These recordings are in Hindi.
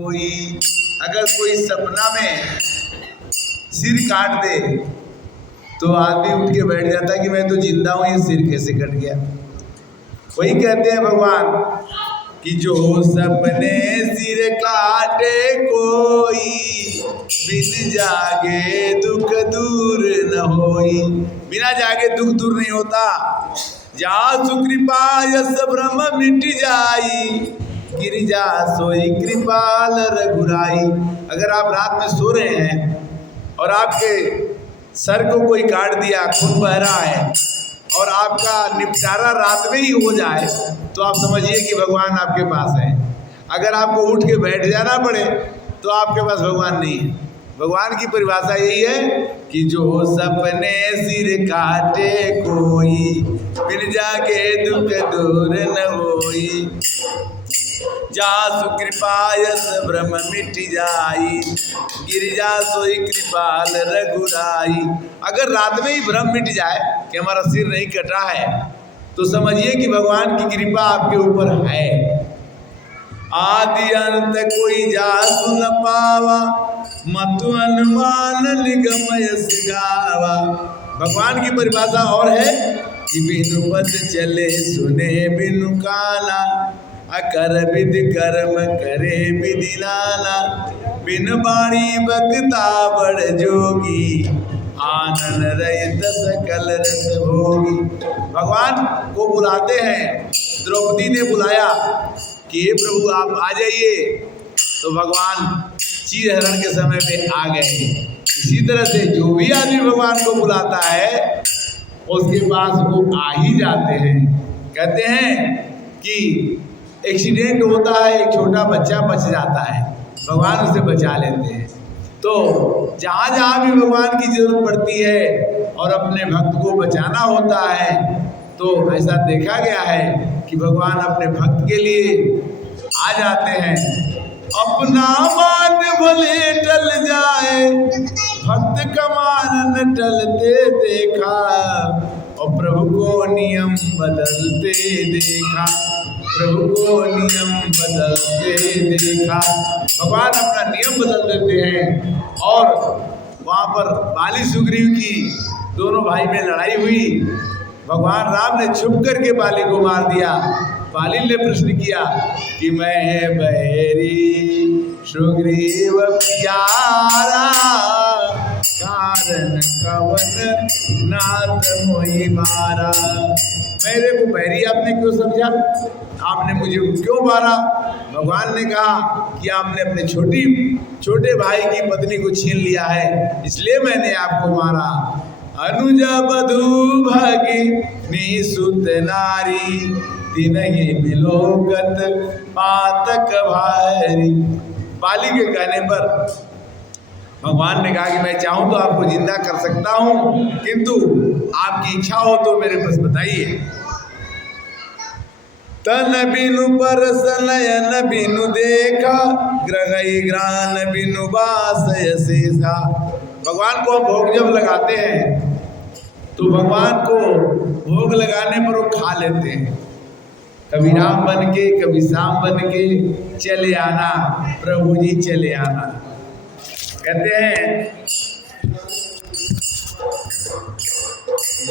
कोई अगर कोई सपना में सिर काट दे तो आदमी उठ के बैठ जाता है कि मैं तो जिंदा हूं, ये सिर कैसे कट गया। वही कहते हैं भगवान कि जो सपने सिर काटे कोई, बिन जागे दुख दूर न होई। बिना जागे दुख दूर नहीं होता। जा सुकृपा यस भ्रम मिट जाई, गिरिजा सोई कृपाल रघुराई। अगर आप रात में सो रहे हैं और आपके सर को कोई काट दिया, खून बह रहा है और आपका निपटारा रात में ही हो जाए तो आप समझिए कि भगवान आपके पास है। अगर आपको उठ के बैठ जाना पड़े तो आपके पास भगवान नहीं है। भगवान की परिभाषा यही है कि जो सपने सिर काटे कोई, बिन जाके दुख दूर न होई। जा सुकृपा यस भ्रम मिट जाई, गिरिजा सोई कृपाल रघुराई। अगर रात में ही भ्रम मिट जाए कि हमारा सिर नहीं कटा है तो समझिए कि भगवान की कृपा आपके ऊपर है। आदि अंत कोई जासु न पावा, मतु अनुमान निगम यस गावा। भगवान की परिभाषा और है कि बिनु पद चले सुने बिनु काना, अकर विधि कर्म करे विधि नाना। बिन बाणी बक्ता बड़ जोगी, आनंद रहित सकल रस भोगी। भगवान को बुलाते हैं। द्रौपदी ने बुलाया कि हे प्रभु आप आ जाइए, तो भगवान चीर हरण के समय पे आ गए। इसी तरह से जो भी आदमी भगवान को बुलाता है उसके पास वो आ ही जाते हैं। कहते हैं कि एक्सीडेंट होता है, एक छोटा बच्चा बच जाता है, भगवान उसे बचा लेते हैं। तो जहाँ जहाँ भी भगवान की जरूरत पड़ती है और अपने भक्त को बचाना होता है तो ऐसा देखा गया है कि भगवान अपने भक्त के लिए आ जाते हैं। अपना मान भले टल जाए, भक्त का मान न टलते देखा, और प्रभु को नियम बदलते देखा, प्रभु को नियम बदलते देखा। भगवान अपना नियम बदल देते हैं। और वहाँ पर बाली सुग्रीव की दोनों भाई में लड़ाई हुई, भगवान राम ने छुप करके बाली को मार दिया। बाली ने प्रश्न किया कि मैं बहरी सुग्रीव प्यारा, कारण कवन नाथ मोहि मारा। मेरे को बहरी आपने क्यों समझा, आपने मुझे क्यों मारा। भगवान ने कहा कि आपने अपने छोटे भाई की पत्नी को छीन लिया है, इसलिए मैंने आपको मारा। अनुजा बधू भगिनी सुत नारी, तिनहि बिलोकत पातक भारी। बाली के कहने पर भगवान ने कहा कि मैं चाहूं तो आपको जिंदा कर सकता हूं, किंतु आपकी इच्छा हो तो मेरे पास बताइए। तन बिनु परस नयन बिनु देखा, ग्रहई ग्रान बिनु बास यशेषा। भगवान को हम भोग जब लगाते हैं तो भगवान को भोग लगाने पर वो खा लेते हैं। कभी राम बन के, कभी श्याम बन के चले आना, प्रभु जी चले आना। कहते हैं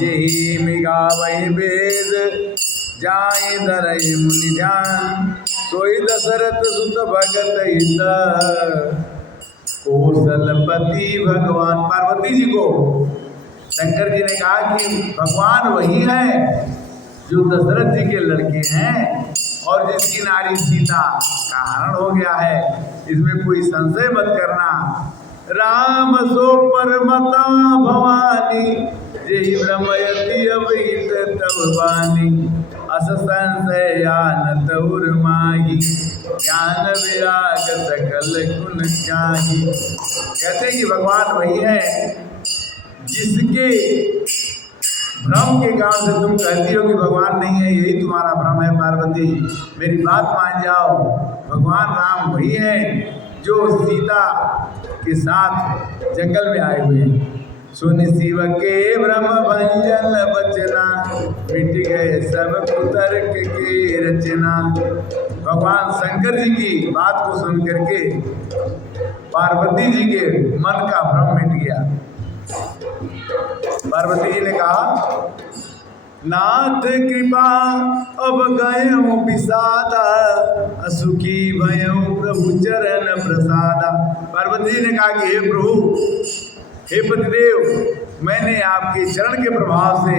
यही मिगा वही वेद, जाई धरई मुनि ध्यान, सोई दशरथ सुत भगत हित, कौशलपति भगवान। पार्वती जी को शंकर जी ने कहा कि भगवान वही है जो दशरथ जी के लड़के हैं और जिसकी नारी सीता का हरण हो गया है, इसमें कोई संशय मत करना। राम सो परमता भवानी, यही ब्रह्मयति अवहित तब बानी, अस संशय आन तौर माही, ज्ञान विराग सकल गुण जाही। कहते हैं कि भगवान वही है जिसके भ्रम के कारण से तुम कहती हो कि भगवान नहीं है, यही तुम्हारा भ्रम है। पार्वती मेरी बात मान जाओ, भगवान राम वही है जो सीता के साथ जंगल में आए हुए हैं। सुन शिव के ब्रह्म भंजन बचना, मिट गए सब कुतर्क के रचना। भगवान शंकर जी की बात को सुन करके पार्वती जी के मन का भ्रम मिट गया। पार्वती जी ने कहा, नाथ कृपा अब गयो विषादा, असुखी भयो प्रभु चरण प्रसादा। पार्वती जी ने कहा कि हे प्रभु, हे पतिदेव, मैंने आपके चरण के प्रभाव से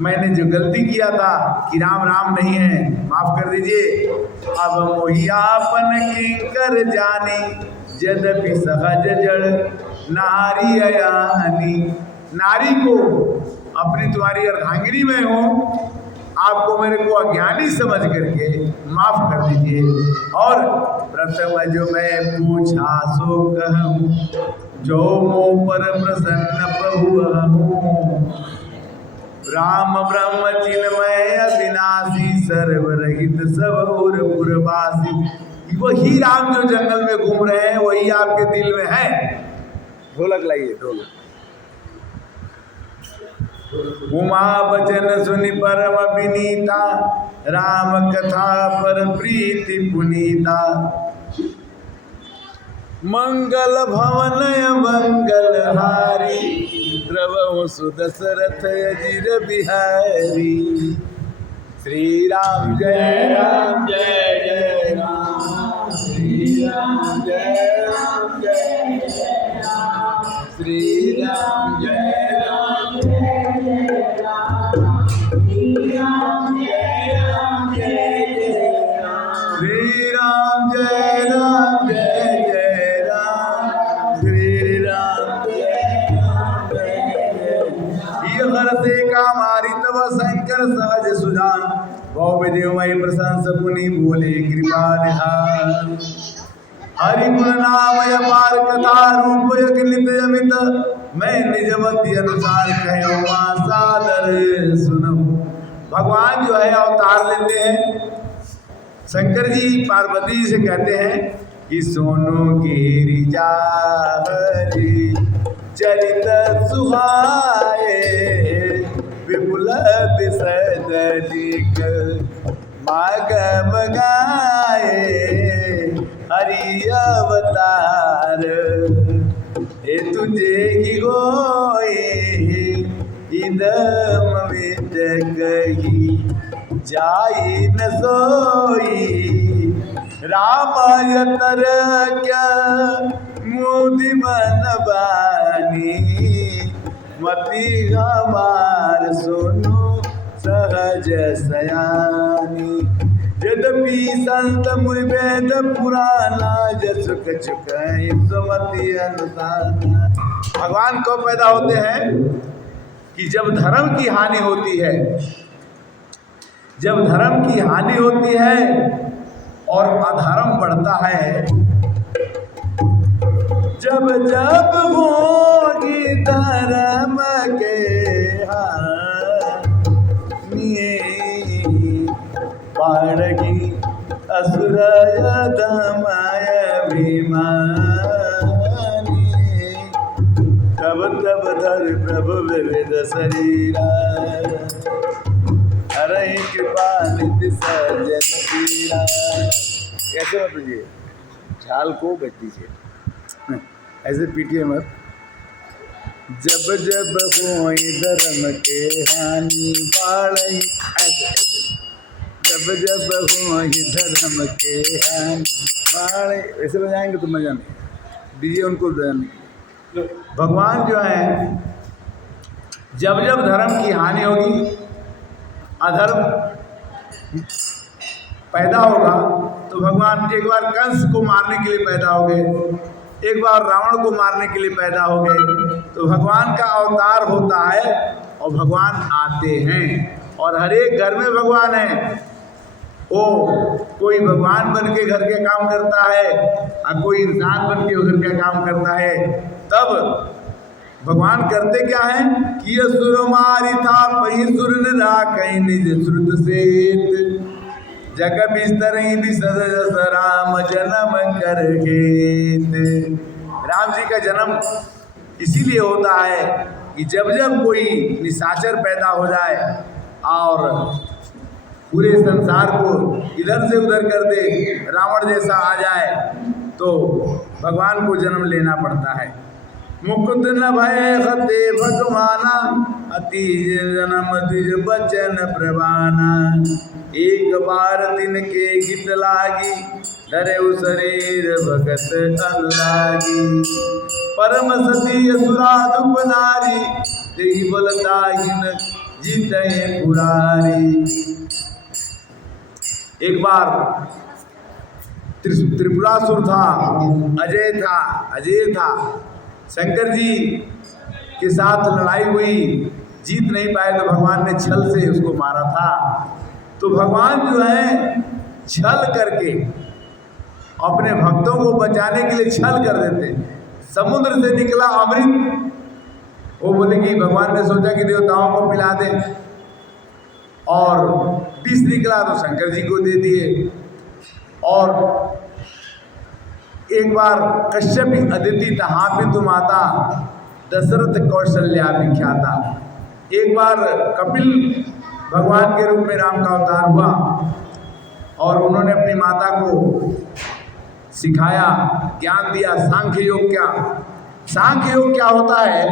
मैंने जो गलती किया था कि राम राम नहीं है, माफ कर दीजिए। अब मोहियापन किंकर जानी, यद्यपि सहज जड़ नारी अयानी। नारी को अपनी तुम्हारी अर्धांगिनी में हो, आपको मेरे को अज्ञानी समझ करके माफ कर दीजिए। और प्रथम जो मैं पूछा सो कहूँ, जो मोह पर प्रसन्न प्रभु हूँ। राम ब्रह्म चिन्मय अविनाशी, सर्वरहित सब और पुरवासी। वही राम जो जंगल में घूम रहे हैं, वही आपके दिल में है। ढोलक लाइए, ढोलक। उमा बचन सुनि परम विनीता, राम कथा पर प्रीति पुनीता। मंगल भवन मंगल हारी, द्रवहु सुदशरथ अजिर बिहारी। श्री राम जय राम जय जय राम, श्री राम जय राम जय जय राम, श्री राम जय राम जय राम, श्री राम जय राम जय जय राम, श्री राम जय राम जय जय राम, श्री राम जय राम जय जय। ये हरते का मारी तब शंकर सहज सुजान, भव विदेवमय प्रशंस पुनि बोले कृपा निधान। हरि गुण नामय पार कथा, रूप यज्ञ नित्य अमित, मैं निजमति अनुसार कहो मां सादर सुनहु। भगवान जो है अवतार लेते हैं। शंकर जी पार्वती जी से कहते हैं कि सोनो गिरिजा हरि चरित सुहाए, विपुल विशद लिख मागम गाए। हरि अवतार हे तुझे ही होए, इदम विद कही जाई न सोई। रामायतर क्या मोदी मन बानी, मति हमार सुनो सहज सयानी। यद्यपि संत मुनि वेद पुराना, जसुक चुक सुमति अनुसार। भगवान कब पैदा होते हैं कि जब धर्म की हानि होती है। जब धर्म की हानि होती है और अधर्म बढ़ता है, जब जब होगी धर्म के हानि, पाड़गी असुर दमय अभिमानी। तब तब धर प्रभु विविध शरीरा, हरहि कृपा निधि सजन पीरा। कैसे मत पीजिए, झाल को बच दीजिए, ऐसे पीटिए मत। जब जब होई धर्म के हानि, पाड़ई ऐसे। जब जब होई धर्म के हानि, पाड़ई ऐसे बजाएंगे तो मजा नहीं, दीजिए उनको बजाने के लिए। भगवान जो है, जब जब धर्म की हानि होगी, अधर्म पैदा होगा, तो भगवान एक बार कंस को मारने के लिए पैदा हो गए, एक बार रावण को मारने के लिए पैदा हो गए। तो भगवान का अवतार होता है और भगवान आते हैं, और हर एक घर में भगवान है। वो कोई भगवान बन के घर के काम करता है और कोई इंसान बन के घर का काम करता है। तब भगवान करते क्या है कि ये सुर मारी था पही सुर राखई निज श्रुत सेत, जग बिस्तर बिसद जस राम जन्म कर घेत। राम जी का जन्म इसीलिए होता है कि जब जब कोई निशाचर पैदा हो जाए और पूरे संसार को इधर से उधर कर दे, रावण जैसा आ जाए, तो भगवान को जन्म लेना पड़ता है। मुकुट न भय खते भगवाना, अति जन्म द्विज बचन प्रवाना। एक बार तिनके हित लागी, डरे शरीर भगत अनुरागी। परम सती असुराधुप नारी, तेहि बलताहिन जीते पुरारी। एक बार त्रिपुरासुर था, अजय था। शंकर जी के साथ लड़ाई हुई, जीत नहीं पाए तो भगवान ने छल से उसको मारा था। तो भगवान जो है छल करके अपने भक्तों को बचाने के लिए छल कर देते। समुद्र से निकला अमृत, वो बोले कि भगवान ने सोचा कि देवताओं को पिला दे, और विष निकला तो शंकर जी को दे दिए। और एक बार कश्यप अदिति तहाँ पे तुम आता, दशरथ कौशल्या विख्याता। एक बार कपिल भगवान के रूप में राम का अवतार हुआ और उन्होंने अपनी माता को सिखाया, ज्ञान दिया सांख्य योग। सांख्य योग क्या होता है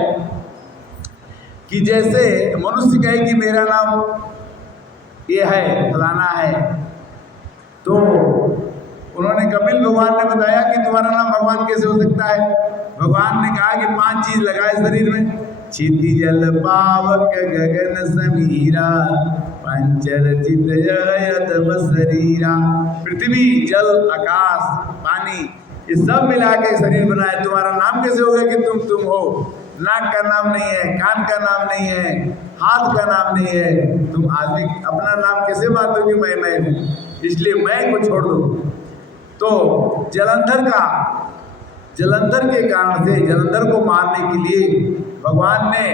कि जैसे मनुष्य कहे कि मेरा नाम ये है, फलाना है, तो उन्होंने कपिल भगवान ने बताया कि तुम्हारा नाम भगवान कैसे हो सकता है। भगवान ने कहा कि 5 चीज लगाए शरीर में, क्षिति जल पावक गगन समीरा, पंचरचित यतम शरीरा। पृथ्वी, जल, आकाश, पानी, ये सब मिला के शरीर बनाए। तुम्हारा नाम कैसे होगा कि तुम हो? नाक का नाम नहीं है, कान का नाम नहीं है, हाथ का नाम नहीं है। तुम आदमी अपना नाम कैसे मानते हो कि मैं हूँ? इसलिए मैं को छोड़ दो। तो जलंधर के कारण से, जलंधर को मारने के लिए भगवान ने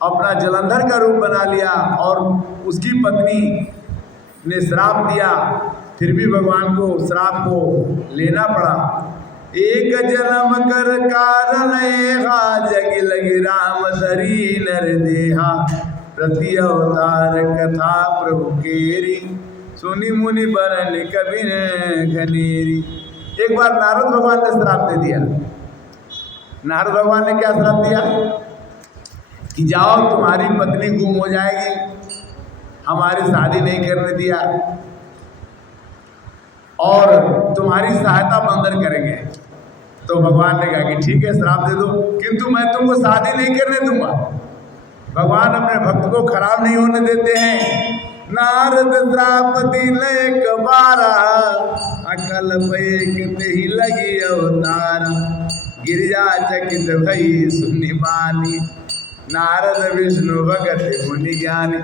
अपना जलंधर का रूप बना लिया और उसकी पत्नी ने श्राप दिया। फिर भी भगवान को श्राप को लेना पड़ा। एक जन्म कर कारण जग लगी राम धरी नर देहा, प्रति अवतार कथा प्रभु केरी, सुनी मुनि बरन कबीर घनेरी। एक बार नारद भगवान ने श्राप दे दिया। नारद भगवान ने क्या श्राप दिया कि जाओ तुम्हारी पत्नी गुम हो जाएगी, हमारी शादी नहीं करने दिया और तुम्हारी सहायता बंदर करेंगे। तो भगवान ने कहा कि ठीक है श्राप दे दो, किंतु मैं तुमको शादी नहीं करने दूंगा। भगवान अपने भक्त को खराब नहीं होने देते हैं। नारद श्राप दिले कबारा, अकल पे ही लगी अवतारा, गिरिजा चकित भई सुनि बानी, नारद विष्णु भगत मुनि ज्ञानी।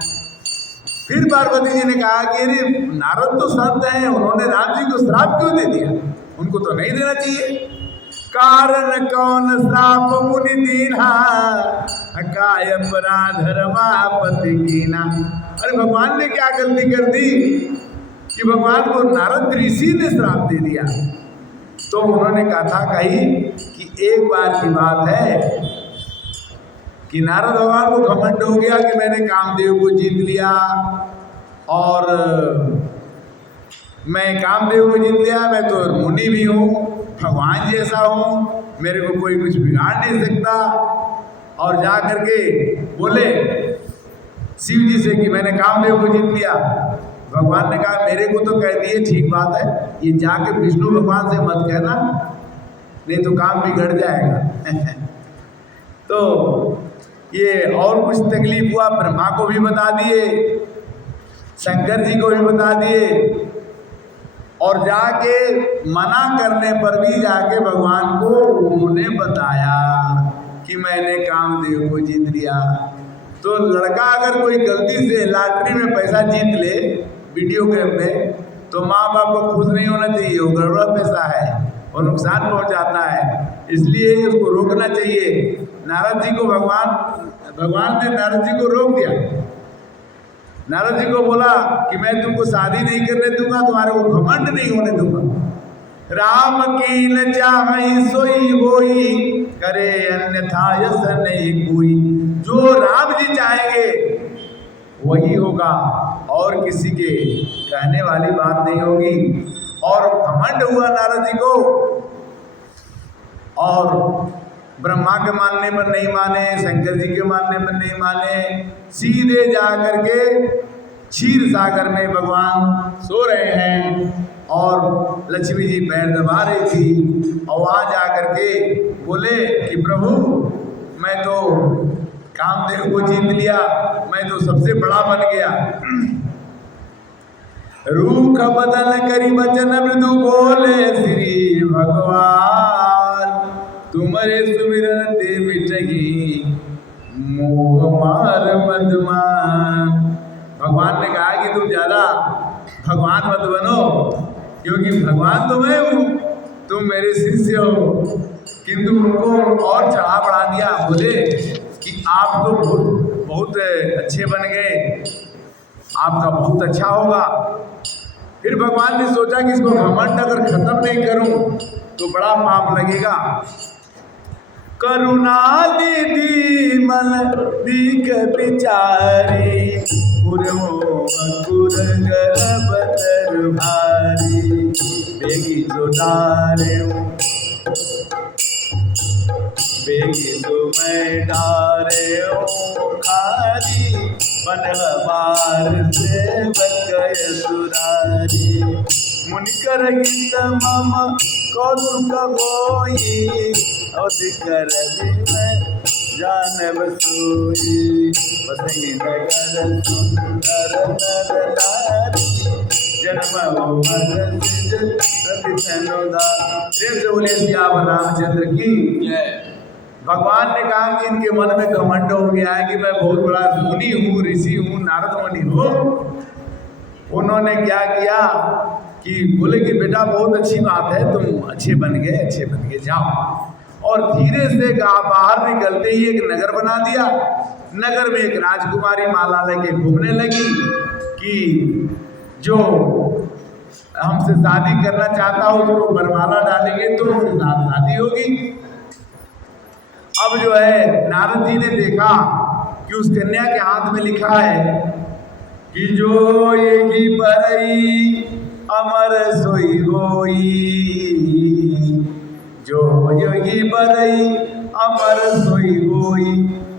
फिर पार्वती जी ने कहा कि अरे नारद तो संत हैं, उन्होंने राम जी को श्राप क्यों दे दिया? उनको तो नहीं देना चाहिए। कारण कौन श्राप मुनि दीना, काय अपराध रमापति कीना। अरे भगवान ने क्या गलती कर दी कि भगवान को नारद ऋषि ने श्राप दे दिया। तो उन्होंने कथा कही कि एक बार की बात है कि नारद भगवान को घमंड हो गया कि मैंने कामदेव को जीत लिया और मैं कामदेव को जीत लिया, मैं तो मुनि भी हूँ, भगवान जैसा हूँ, मेरे को कोई कुछ बिगाड़ नहीं सकता। और जा करके बोले शिव जी से कि मैंने कामदेव को जीत लिया। भगवान ने कहा मेरे को तो कह दिए, ठीक बात है, ये जाके विष्णु भगवान से मत कहना, नहीं तो काम बिगड़ जाएगा। तो ये और कुछ तकलीफ हुआ, ब्रह्मा को भी बता दिए, शंकर जी को भी बता दिए, और जाके मना करने पर भी जाके भगवान को उन्होंने बताया कि मैंने कामदेव को जीत लिया। तो लड़का अगर कोई गलती से लॉटरी में पैसा जीत ले वीडियो गेम में, तो माँ बाप को खुश नहीं होना चाहिए, वो गड़बड़ा पैसा है और नुकसान पहुँचाता है, इसलिए उसको रोकना चाहिए। नारद जी को भगवान ने नारद जी को रोक दिया। नारद जी को बोला कि मैं तुमको शादी नहीं करने दूंगा, तुम्हारे को घमंड नहीं होने दूंगा। राम की न चाहई सोई होई, करे अन्यथा यस नहीं कोई। जो राम जी चाहेंगे वही होगा, और किसी के कहने वाली बात नहीं होगी। और घमंड हुआ नारद जी को, और ब्रह्मा के मानने पर नहीं माने, शंकर जी के मानने पर नहीं माने, सीधे जा करके क्षीर सागर में भगवान सो रहे हैं, और लक्ष्मी जी पैर दबा रही थी, और वहाँ जा करके बोले कि प्रभु मैं तो कामदेव को जीत लिया, मैं तो सबसे बड़ा बन गया। रूख बदन करी बचन मृदु बोले श्री भगवान, तुम्हारे सुमिरन ते मिटगी मोह मार मदमान। भगवान ने कहा कि तुम ज्यादा भगवान मत बनो, क्योंकि भगवान तो मैं हूँ, तुम मेरे शिष्य हो। किंतु उनको और चढ़ा बढ़ा दिया, बोले कि आप तो बहुत अच्छे बन गए, आपका बहुत अच्छा होगा। फिर भगवान ने सोचा कि इसको घमंड अगर खत्म नहीं करूं तो बड़ा पाप लगेगा। करुणा निधि मन दीक बिचारी, बतर भारी, बेगी जोदारे बेगी तो मैं डारे खारी, बनवार से बकय सुरारी। मुनिकर गीत मम कौतुक होई, अवधिकर में जानब सोई। बसई नगर सुंदर नर नारी, जन्म मन सिद्ध रवि तनुदार। प्रेम से बोले सियावर रामचंद्र की। भगवान ने कहा कि इनके मन में घमंड हो गया है कि मैं बहुत बड़ा मुनि हूँ, ऋषि हूँ, नारद मुनि हूँ। उन्होंने क्या किया कि बोले कि बेटा बहुत अच्छी बात है, तुम अच्छे बन गए, जाओ। और धीरे से बाहर निकलते ही एक नगर बना दिया। नगर में एक राजकुमारी माला लेके घूमने लगी कि जो हमसे शादी करना चाहता हो उसको वरमाला डालेंगे तो उसके साथ शादी होगी। अब जो है नारद जी ने देखा कि उस कन्या के हाथ में लिखा है कि जो ये बरई अमर सोई होई, जो योगी बरई अमर सोई होई,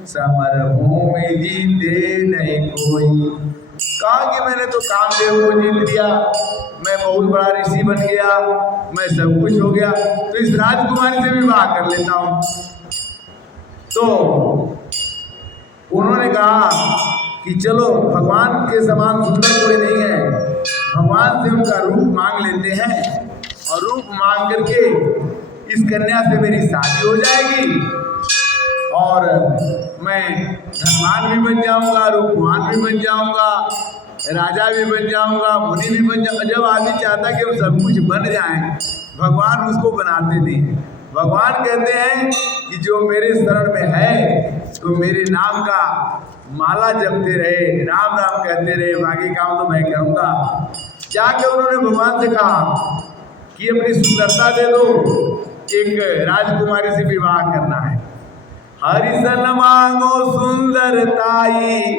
समर भूमि जीते नहीं कोई। कहा कि मैंने तो कामदेव को जीत लिया, मैं बहुत बड़ा ऋषि बन गया, मैं सब कुछ हो गया, तो इस राजकुमारी से विवाह कर लेता हूँ। तो उन्होंने कहा कि चलो भगवान के समान सुंदर कोई नहीं है, भगवान से उनका रूप मांग लेते हैं, और रूप मांग करके इस कन्या से मेरी शादी हो जाएगी, और मैं धनवान भी बन जाऊंगा, रूपवान भी बन जाऊंगा, राजा भी बन जाऊंगा, मुनि भी बन जाऊंगा। जब आदमी चाहता कि हम सब कुछ बन जाएं, भगवान उसको बनाते नहीं। भगवान कहते हैं कि जो मेरे शरण में है तो मेरे नाम का माला जपते रहे, राम राम कहते रहे, बाकी काम तो मैं करूँगा। जाके उन्होंने भगवान से कहा कि अपनी सुंदरता दे दो, एक राजकुमारी से विवाह करना है। हरिशन मांगो सुंदरताई,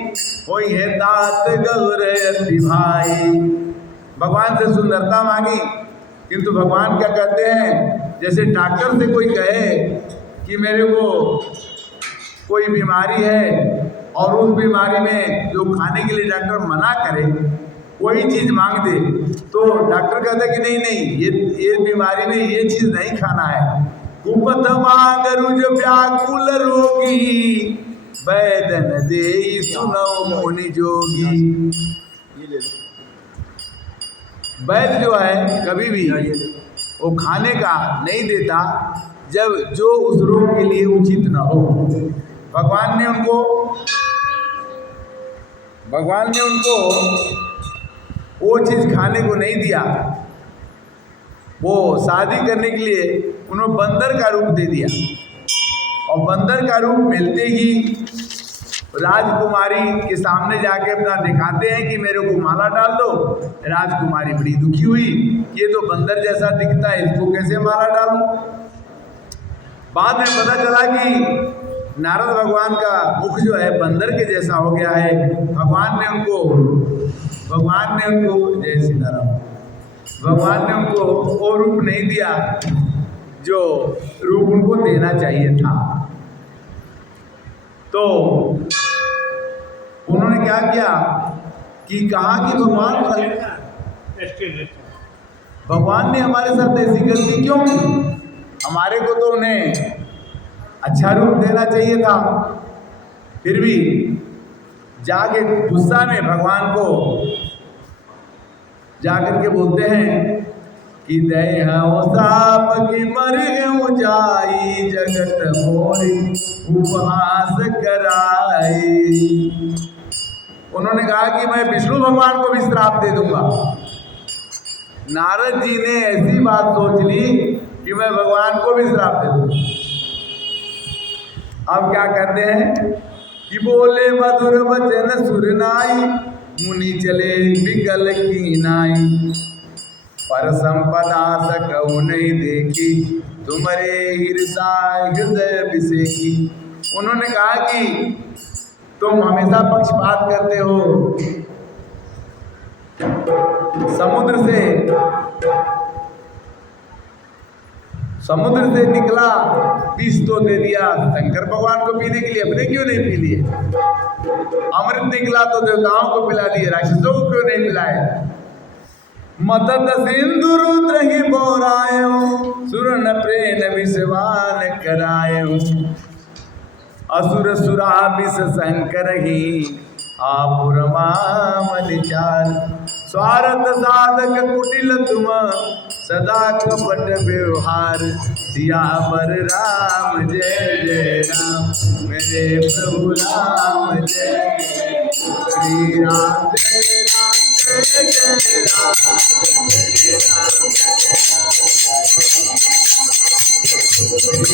होई है तात गौर अति भाई। भगवान से सुंदरता मांगी, किंतु भगवान क्या कहते हैं, जैसे डॉक्टर से कोई कहे कि मेरे को कोई बीमारी है और उस बीमारी में जो खाने के लिए डॉक्टर मना करे वही चीज़ मांग दे, तो डॉक्टर कहता है कि नहीं नहीं, ये बीमारी में ये चीज़ नहीं खाना है। कुपथ मांग रुज व्याकुल रोगी, वैदन दे सुनो मुनि जोगी। वैद्य जो है कभी भी वो खाने का नहीं देता जब जो उस रोग के लिए उचित न हो। भगवान ने उनको वो चीज़ खाने को नहीं दिया। वो शादी करने के लिए उन्होंने बंदर का रूप दे दिया, और बंदर का रूप मिलते ही राजकुमारी के सामने जाके अपना दिखाते हैं कि मेरे को माला डाल दो। राजकुमारी बड़ी दुखी हुई, ये तो बंदर जैसा दिखता है, इसको कैसे माला डालूं। बाद में पता चला कि नारद भगवान का मुख जो है बंदर के जैसा हो गया है। भगवान ने उनको जय सीताराम, भगवान ने उनको वो रूप नहीं दिया जो रूप उनको देना चाहिए था। तो उन्होंने क्या किया कि कहा कि भगवान ने हमारे साथ ऐसी गलती क्यों की, हमारे को तो उन्हें अच्छा रूप देना चाहिए था। फिर भी जाके गुस्सा में भगवान को जाकर के बोलते हैं कि दय हो साप की मर गऊं जाई, जगत मोरी उपहास कराई। उन्होंने कहा कि मैं विष्णु भगवान को भी श्राप दे दूंगा। नारद जी ने ऐसी बात सोच ली कि मैं भगवान को भी श्राप दे दूंगा। अब क्या करते हैं कि बोले मधुर वचन सुरनाई, मुनि चले विकल की नाई। पर संपदा सकऊ नहीं देखी, तुम्हारे ईर्षा हृदय विषेकी। उन्होंने कहा कि तुम हमेशा पक्षपात करते हो। समुद्र से निकला विष तो दे दिया शंकर भगवान को पीने के लिए, अपने क्यों नहीं पी लिए। अमृत निकला तो देवताओं को पिला दिए, राक्षसों को क्यों नहीं पिलाए। मतत सिंधु रुद्र ही बोरायो, सुर न प्रेन विषवान करायो। असुर सुरा विष शंकर ही, आपुरमा मलिचार। स्वार्थ साधक कुटिल तुम, सदा कपट व्यवहार। सियावर राम जय जय राम, मेरे प्रभु राम जय जय। श्री राम जय राम जय जय राम, श्री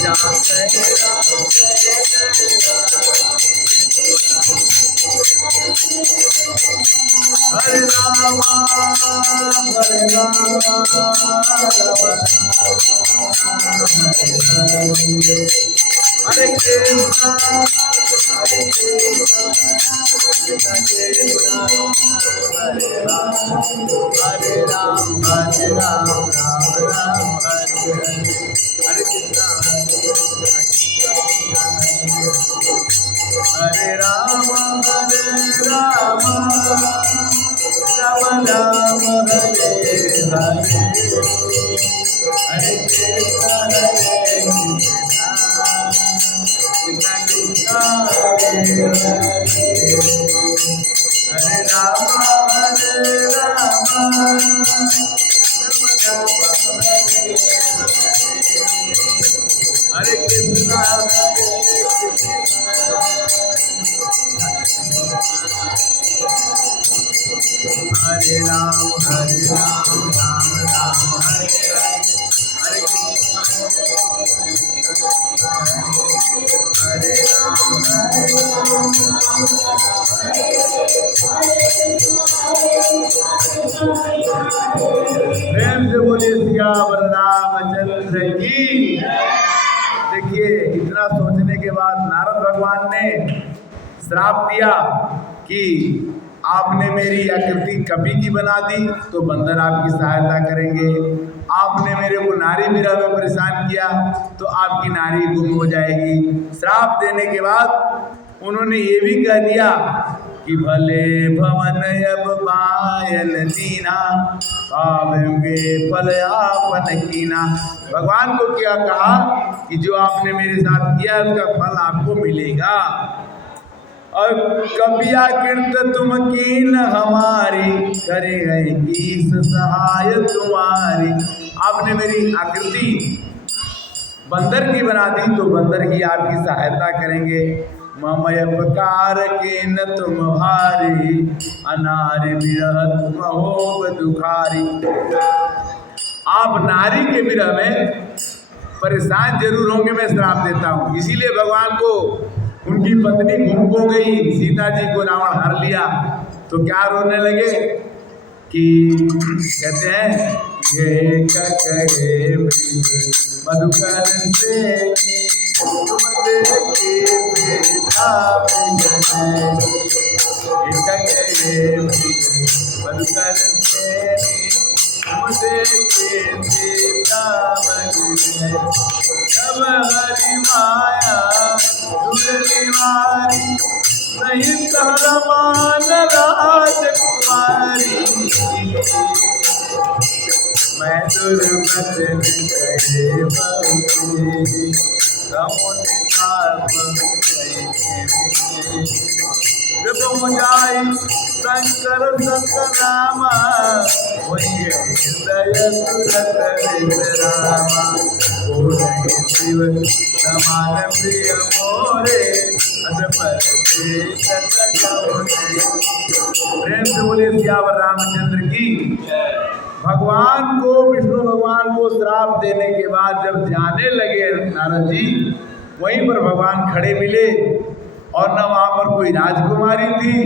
राम जय राम जय हरे राम हरे राम हरे कृष्ण हरे कृष्ण हरे राम हरे राम राम राम हरे हरे। हरे कृष्ण हरे राम राम राम हरे हरे। हरे कृष्ण हरे कृष्ण कृष्ण हरे हरे। हरे राम हरे कृष्ण हरे राम राम राम हरे हरे। हरे कृष्ण हरे राम प्रेम से बोलिए सियावर रामचंद्र की। देखिए, इतना सोचने के बाद नारद भगवान ने श्राप दिया कि आपने मेरी आकृति कपि की बना दी तो बंदर आपकी सहायता करेंगे। आपने मेरे को नारी विरह में परेशान किया तो आपकी नारी गुम हो जाएगी। श्राप देने के बाद उन्होंने ये भी कह दिया कि भले भवन अब पायन दीना, पावेंगे फल आपन कीना। भगवान को क्या कहा कि जो आपने मेरे साथ किया उसका फल आपको मिलेगा। और कपिया कृत तुम कीन हमारी, करे है ईस सहाय तुम्हारी। आपने मेरी आकृति बंदर की बना दी तो बंदर ही आपकी सहायता करेंगे। ममय प्रकार के न तुम भारी, अनारी विरह तुम हो दुखारी। आप नारी के विरह में परेशान जरूर होंगे, मैं श्राप देता हूँ। इसीलिए भगवान को उनकी पत्नी गुम हो गई, सीता जी को रावण हर लिया, तो क्या रोने लगे कि कहते हैं ये कहे मधुकर से तुम देखे सीता मधुकर से मुझे के सीता जब हरि माया दुर्निवारी नहीं सहरमान राजकुमारी मैं दुर्मत कहे बहुते समुनि जब मुझाई शंकर सतनामा वही हृदय सुरत रामा ओ नहीं शिव समान प्रिय मोरे प्रेम से बोले सियावर रामचंद्र की। भगवान को, विष्णु भगवान को श्राप देने के बाद जब जाने लगे नारद जी, वहीं पर भगवान खड़े मिले और न वहाँ पर कोई राजकुमारी थी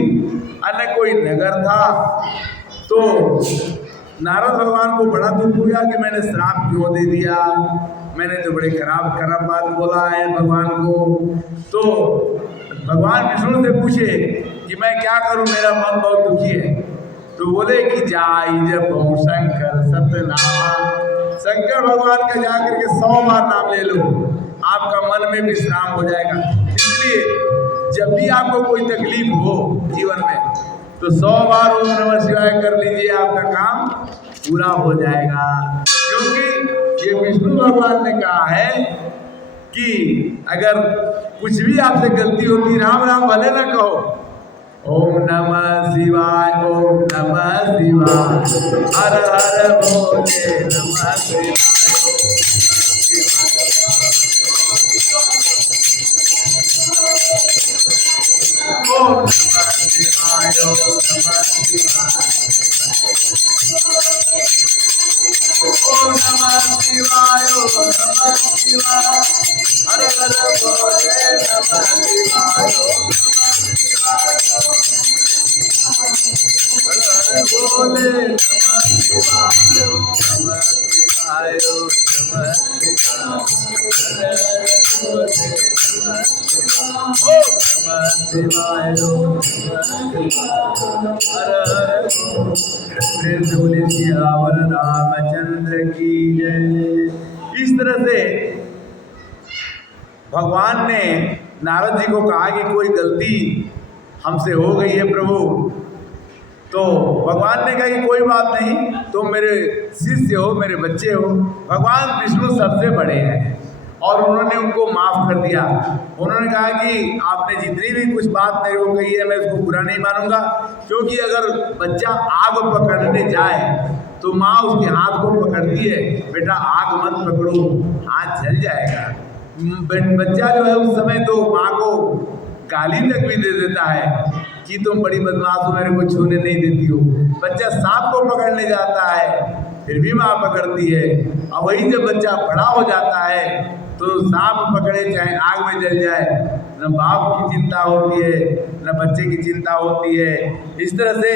और न कोई नगर था। तो नारद भगवान को बड़ा दुख हुआ कि मैंने श्राप क्यों दे दिया, मैंने तो बड़े खराब बात बोला है भगवान को। तो भगवान विष्णु से पूछे कि मैं क्या करूं, मेरा मन बहुत दुखी है। तो बोले कि जाई जब शंकर सतनामा, शंकर भगवान का जाकर के 100 बार नाम ले लो, आपका मन में विश्राम हो जाएगा। इसलिए जब भी आपको कोई तकलीफ हो जीवन में तो 100 बार ओम नमः शिवाय कर लीजिए, आपका काम पूरा हो जाएगा। क्योंकि ये विष्णु भगवान ने कहा है कि अगर कुछ भी आपसे गलती होती, राम राम भले ना कहो, ओम नमः शिवाय, ओम नमः शिवाय, हर हर भोले नमः शिवाय। ओम नमः शिवाय, ओम नमः शिवाय, ओम नमः शिवाय, हर हर भोले नमः शिवाय, बोले नमः शिवाय, नमः शिवाय, नमः शिवाय, बोले सियावर रामचंद्र की जय। इस तरह से भगवान ने नारद जी को कहा कि कोई गलती हमसे हो गई है प्रभु। तो भगवान ने कहा कि कोई बात नहीं, तुम मेरे शिष्य हो, मेरे बच्चे हो। भगवान विष्णु सबसे बड़े हैं और उन्होंने उनको माफ़ कर दिया। उन्होंने कहा कि आपने जितनी भी कुछ बात मेरे को कही है मैं उसको बुरा नहीं मानूंगा, क्योंकि अगर बच्चा आग पकड़ने जाए तो माँ उसके हाथ को पकड़ती है, बेटा आग मत पकड़ो, हाथ जल जाएगा। बच्चा जो है उस समय तो माँ को गाली तक भी दे देता है कि तुम बड़ी बदमाश हो, मेरे को छूने नहीं देती हो। बच्चा सांप को पकड़ने जाता है फिर भी माँ पकड़ती है। और वही जब बच्चा बड़ा हो जाता है तो सांप पकड़े चाहे आग में जल जाए, न बाप की चिंता होती है न बच्चे की चिंता होती है। इस तरह से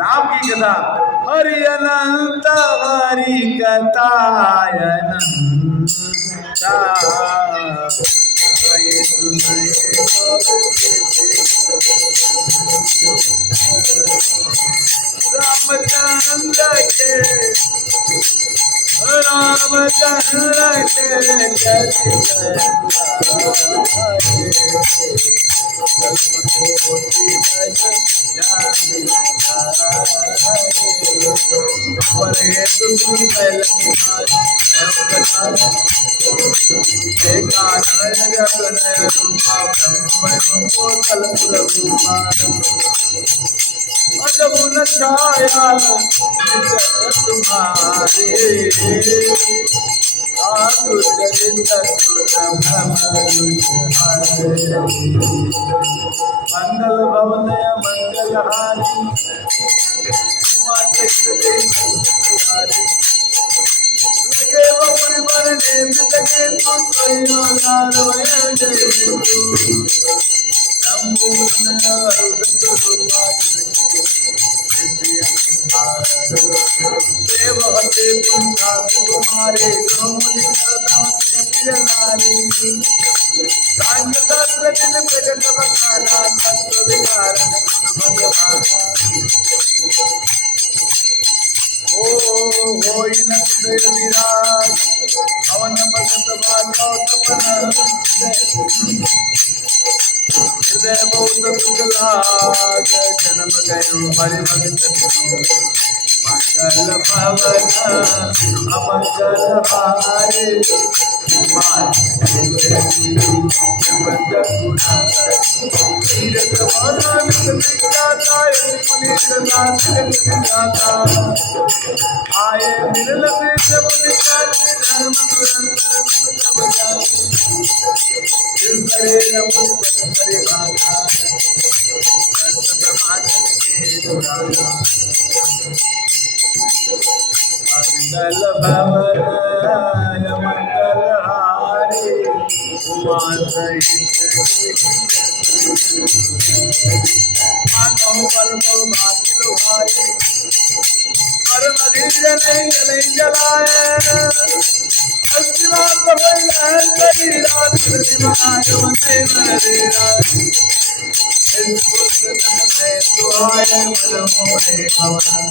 राम की कथा, हरि अनंत हरि कथा रामचंद्र के मंगल भवनय मंगलहारी लगे वो सांग शास्त्र जिन प्रकट बखाना तत्व विचारण भगवान ओ होई न विराज अवन भगत बालो तपन हृदय बहुत दुख लाग जन्म गयो हरि भगत मंगल भवन अमंगल हारे तीरथ आए मिल मंगल भवन मंगल हारे उमा सहित मानो बलबो भाग्य भाई कर्म धीर नहीं जलाए अष्टवाद भैया शरीरा दिवाय वंदे मरेरा दुआय मन मोरे भवन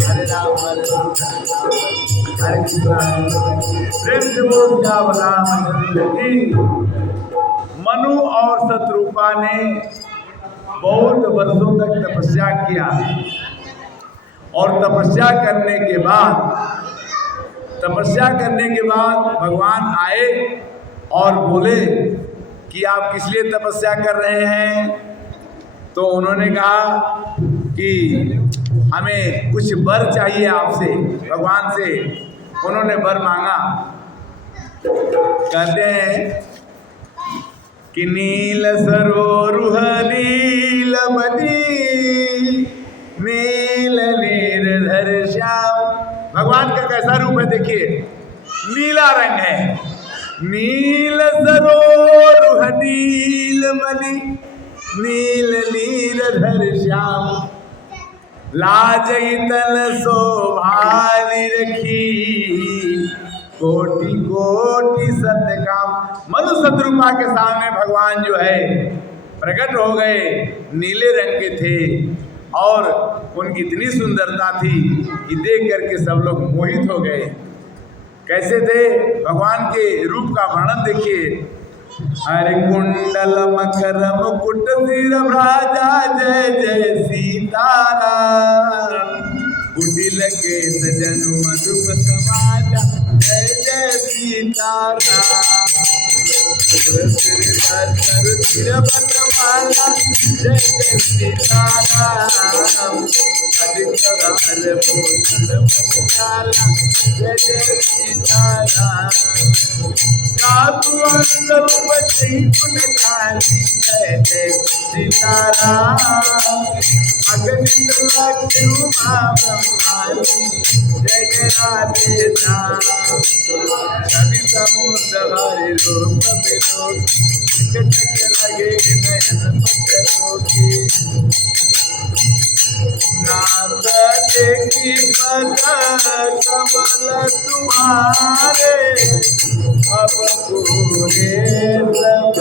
हरे राम हरे प्रेम से बोल मनु और शत्रुपा ने बहुत वर्षों तक तपस्या किया और तपस्या करने के बाद भगवान आए और बोले कि आप किस लिए तपस्या कर रहे हैं। तो उन्होंने कहा कि हमें कुछ वर चाहिए आपसे, भगवान से। उन्होंने वर मांगा। कहते हैं कि नील सरोरुह नील बदी नील नीरधर श्याम। भगवान का कैसा रूप है देखिए, नीला रंग है। नील सरोरुह नील मणि नील नीरधर श्याम लाज तल शोभानि रखी कोटि कोटि सत्य काम। मनु शत्रुपा के सामने भगवान जो है प्रकट हो गए, नीले रंग के थे और उनकी इतनी सुंदरता थी कि देख करके सब लोग मोहित हो गए। कैसे थे भगवान के रूप का वर्णन देखिए। हरे कुंडल मकर मुकुट सिर भ्राजा जय जय सीताराम कुटिल के सजनु मधुप समाजा जय जय सीताराम जय जय सीताराम अधिकार बोतल मुकाला जय जय सीताराम साधु अंतरूप गुण काली जय जय सीताराम अगणित लक्ष्मी उमा ब्रह्माणी जय जय राधे श्याम सभी समुद्र हरि रूप विलोक टक लगे नयन पटरोकी नाथ देखी पद कमल तुम्हारे अब पूरे सब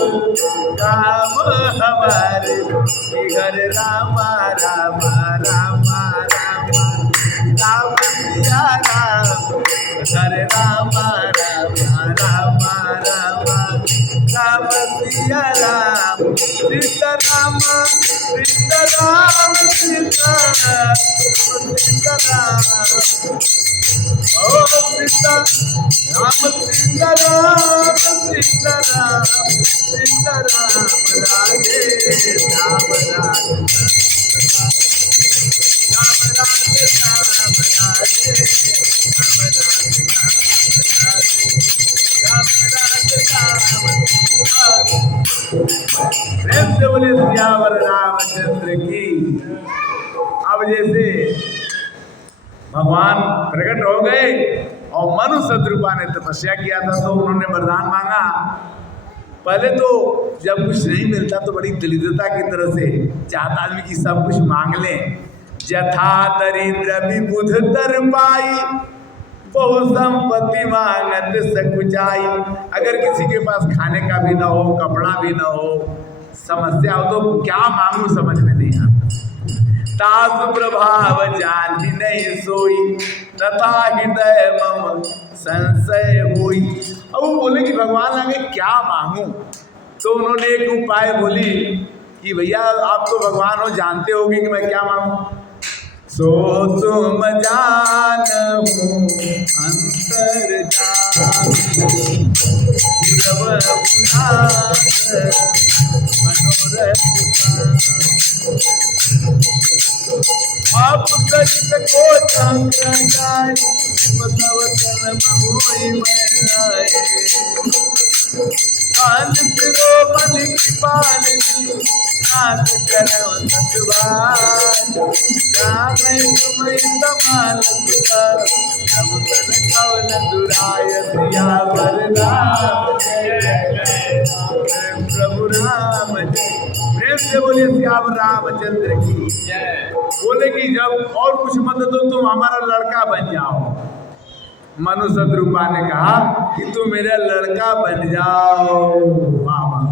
काम हमारे घर रामा रामा रामा रामा राम सिया राम हरे रामा रामा रामा रामा राम सिया राम सीता राम सीता राम सीता सीता राम ओ सीता राम सीता राम सीता राम सीता राम राधे राम राधे राम राधे राम राधे भगवान प्रकट हो गए और मनु शत्रुपा ने तपस्या किया था तो उन्होंने वरदान मांगा। पहले तो जब कुछ नहीं मिलता तो बड़ी दरिद्रता की तरह से चाहता आदमी की सब कुछ मांग लें। जथा दरिद्र विबुध तर पाई बहु संपत्ति मांगत सकुचाई। अगर किसी के पास खाने का भी ना हो, कपड़ा भी ना हो, समस्या हो तो क्या मांगू समझ में नहीं आता। तासु प्रभाव जानी नहीं सोई तथा हृदय मम संशय होई। अब वो बोले कि भगवान आगे क्या मांगू, तो उन्होंने एक उपाय बोली कि भैया आप तो भगवान हो, जानते होगे कि मैं क्या मांगू। सो तुम जानहु अंतर मनोरथ आप करित को जाय बसवतन होई मैं काल सिरो बलि कृपाल नाथ करव सतवार गावै तुमई तमाल सुता सब तन कवन दुराय सिया वरदान प्रभु राम प्रेम से बोलिए सियावर रामचंद्र की जय। बोले कि जब और कुछ मत दो तुम हमारा लड़का बन जाओ। मनु शत्रुपा ने कहा कि तुम मेरा लड़का बन जाओ। वाह वाह।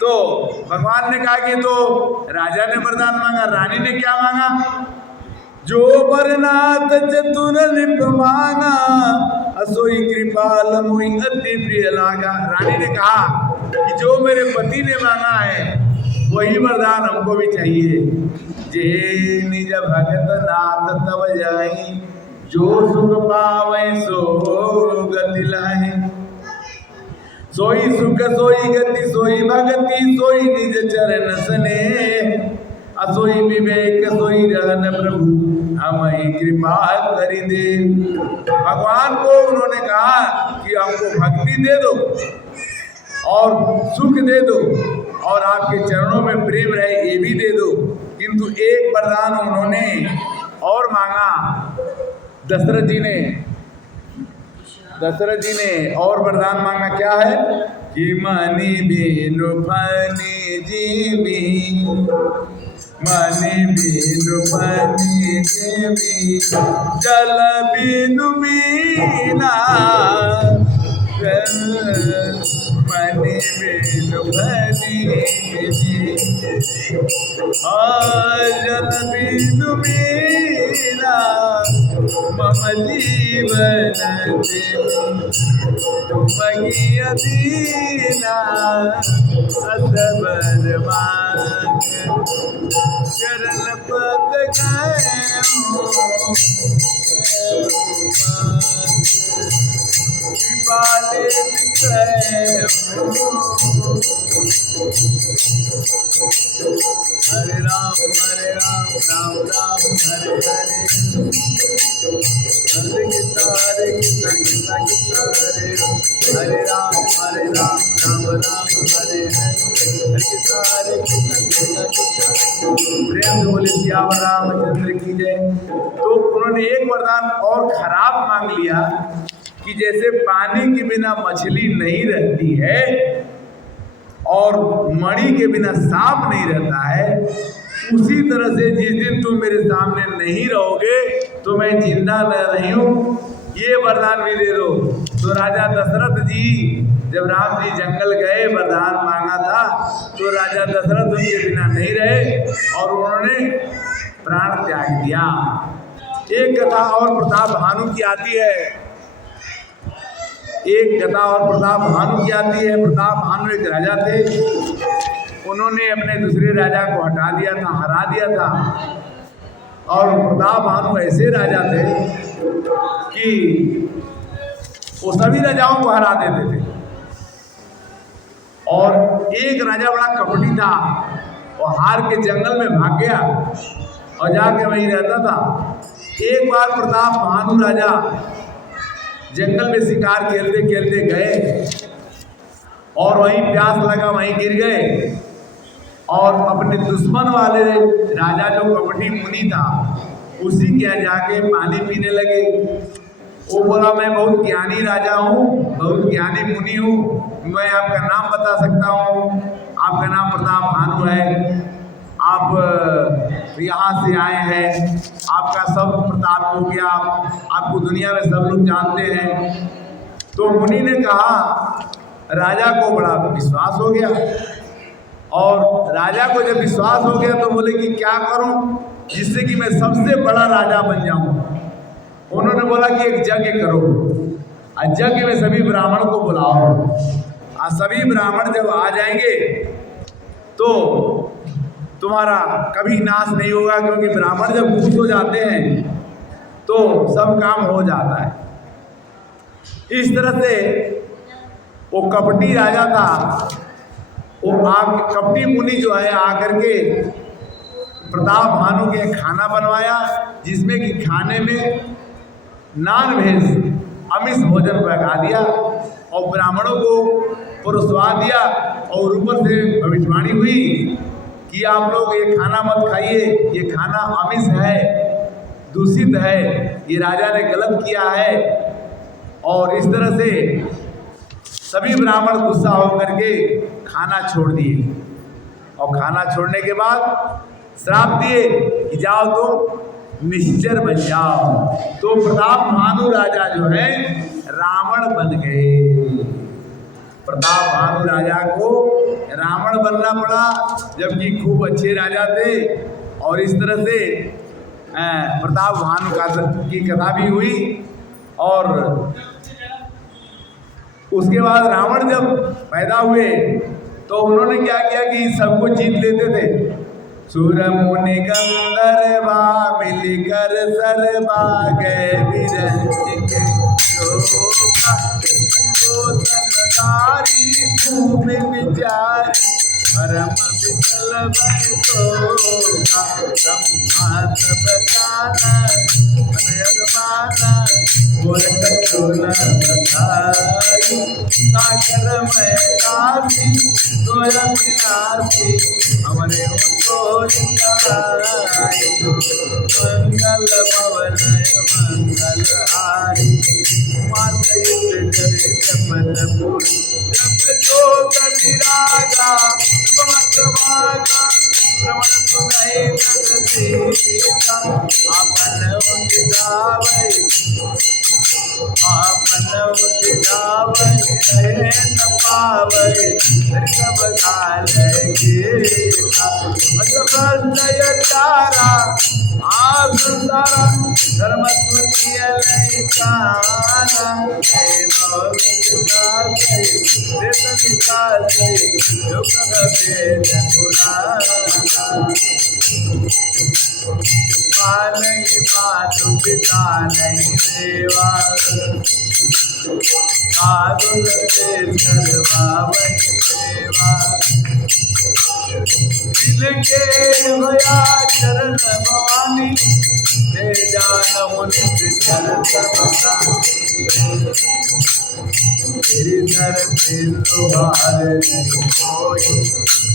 तो भगवान ने कहा कि तो राजा ने वरदान मांगा, रानी ने क्या मांगा। जो वरनाथ चतुर निप मांगा असोई कृपाल मोहि अति प्रिय लागा। रानी ने कहा कि जो मेरे पति ने मांगा है वही वरदान हमको भी चाहिए। जे निज भगत नाथ तब जाई जो सुख पावे सो गति लाए। सोई सुख सोई गति सोई भगति सोई निज चरण सने असोई विवेक सोई रहन प्रभु हमें कृपा करी दे। भगवान को उन्होंने कहा कि हमको भक्ति दे दो और सुख दे दो और आपके चरणों में प्रेम रहे ये भी दे दो। किंतु एक वरदान उन्होंने और मांगा। दशरथ जी ने और वरदान मांगा। क्या है कि मणि बिनु फनि जीवी मणि बिनु फनि जीवी जल बिनु मीना मणि बिनु फनि जल बिनु मीना मम जीवन तुमहि अधीना असबर मांग चरण पद कृपाले हरे राम राम राम हरे हरे हरे कृष्णा कृष्णा कृष्णा हरे हरे राम राम राम हरे हरे कृष्णा कृष्णा कृष्णा। प्रेम से बोले सियावर रामचंद्र की जय। तो उन्होंने एक वरदान और खराब मांग लिया कि जैसे पानी के बिना मछली नहीं रहती है और मणि के बिना सांप नहीं रहता है, उसी तरह से जिस दिन तुम मेरे सामने नहीं रहोगे तो मैं जिंदा नहीं हूँ। ये वरदान भी दे दो। तो राजा दशरथ जी जब राम जी जंगल गए वरदान मांगा था तो राजा दशरथ उनके बिना नहीं रहे और उन्होंने प्राण त्याग दिया। एक कथा और प्रताप भानु की आती है। एक कथा और प्रताप भानु की आती है। प्रताप भानु एक राजा थे। उन्होंने अपने दूसरे राजा को हटा दिया था, हरा दिया था। और प्रताप भानु ऐसे राजा थे कि वो सभी राजाओं को हरा देते थे। और एक राजा बड़ा कपटी था, वो हार के जंगल में भाग गया और जाके वहीं रहता था। एक बार प्रताप भानु राजा जंगल में शिकार खेलते खेलते गए और वहीं प्यास लगा, वहीं गिर गए और अपने दुश्मन वाले राजा जो कपटी मुनि था उसी के यहाँ जाके पानी पीने लगे। वो बोला मैं बहुत ज्ञानी राजा हूँ, बहुत ज्ञानी मुनि हूँ, मैं आपका नाम बता सकता हूँ, आपका नाम प्रताप भानु है, आप यहाँ से आए हैं, आपका सब प्रताप हो गया, आपको दुनिया में सब लोग जानते हैं। तो मुनि ने कहा, राजा को बड़ा विश्वास हो गया, और राजा को जब विश्वास हो गया तो बोले कि क्या करूं जिससे कि मैं सबसे बड़ा राजा बन जाऊं। उन्होंने बोला कि एक यज्ञ करो, और यज्ञ में सभी ब्राह्मण को बुलाओ, और सभी ब्राह्मण जब आ जाएंगे तो तुम्हारा कभी नाश नहीं होगा, क्योंकि ब्राह्मण जब खुश हो जाते हैं तो सब काम हो जाता है। इस तरह से वो कपटी राजा था, वो कपटी मुनि जो है आकर के प्रताप भानु के खाना बनवाया, जिसमें कि खाने में नॉन वेज आमिष भोजन पका दिया और ब्राह्मणों को परोसवा दिया, और ऊपर से भविष्यवाणी हुई कि आप लोग ये खाना मत खाइए, ये खाना आमिष है, दूषित है, ये राजा ने गलत किया है। और इस तरह से सभी ब्राह्मण गुस्सा होकर के खाना छोड़ दिए, और खाना छोड़ने के बाद श्राप दिए कि जाओ तुम निश्चर बन जाओ। तो प्रताप भानु राजा जो है रावण बन गए। प्रताप भानु राजा को रावण बनना पड़ा, जबकि खूब अच्छे राजा थे। और इस तरह से प्रताप भानु की कथा भी हुई। और उसके बाद रावण जब पैदा हुए तो उन्होंने क्या किया कि सबको जीत लेते थे। सुर मुनि गंधर्वा मिलकर सरबा गए विरंचित भूमि विचारी परम विकल ब्रह्मा सब जाना सागर में काशी सोया विनाशी हमारे मंगल भवन मंगल हारी माता जपनपुर जप जो कविरागा श्रवण सुनाई सीता आपन उदितावै रहे न पावै सब काल गीता अजबलय तारा आसुंदरा धर्म सुखिय लैकाना हे भविक कासै देश विकासै योग वेद पुराना नहीं मातु पिता नहीं देवा साधुल से सर्वा वही सेवा दिल के भया चरण भवानी दे जान मुनि चरण मेरी सर बिंदु भार नहीं कोई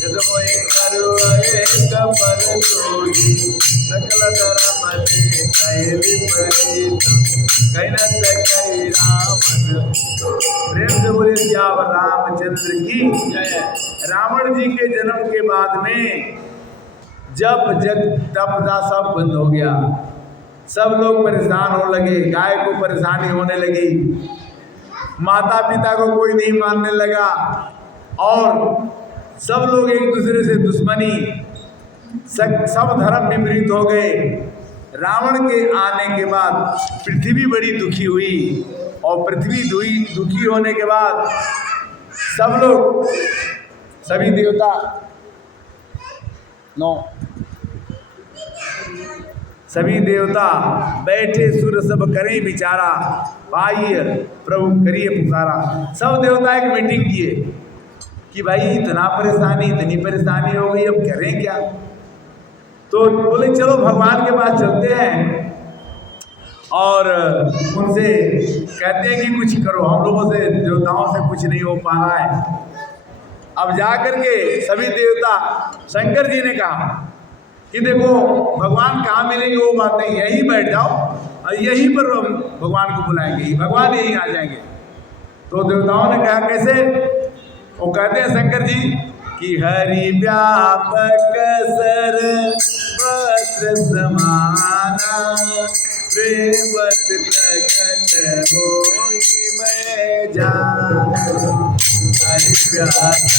जब मोहि करू एक पर जोगी सकल धर्म दे कई विपरीत कई न कई रावण। प्रेम से बोले सियावर रामचंद्र की जय। रावण जी के जन्म के बाद में जब जग तपदा सब बंद हो गया, सब लोग परेशान होने लगे, गाय को परेशानी होने लगी, माता पिता को कोई नहीं मानने लगा, और सब लोग एक दूसरे से दुश्मनी, सब धर्म विपरीत हो गए। रावण के आने के बाद पृथ्वी बड़ी दुखी हुई, और पृथ्वी दुखी होने के बाद सब लोग, सभी देवता सभी देवता बैठे सुर सब करें विचारा, आइए प्रभु करिए पुकारा। सब देवता एक मीटिंग किए कि भाई इतना परेशानी, इतनी परेशानी हो गई, अब करें क्या। तो बोले चलो भगवान के पास चलते हैं और उनसे कहते हैं कि कुछ करो, हम लोगों से देवताओं से कुछ नहीं हो पा रहा है। अब जा कर के सभी देवता, शंकर जी ने कहा कि देखो भगवान कहाँ मिलेंगे वो बात नहीं, यहीं बैठ जाओ और यहीं पर भगवान को बुलाएंगे, भगवान यहीं आ जाएंगे। तो देवताओं ने कहा कैसे? वो कहते हैं शंकर जी कि हरि व्यापक सर्वत्र समाना प्रेमत प्रकट होई मैं जान। हरि व्यापक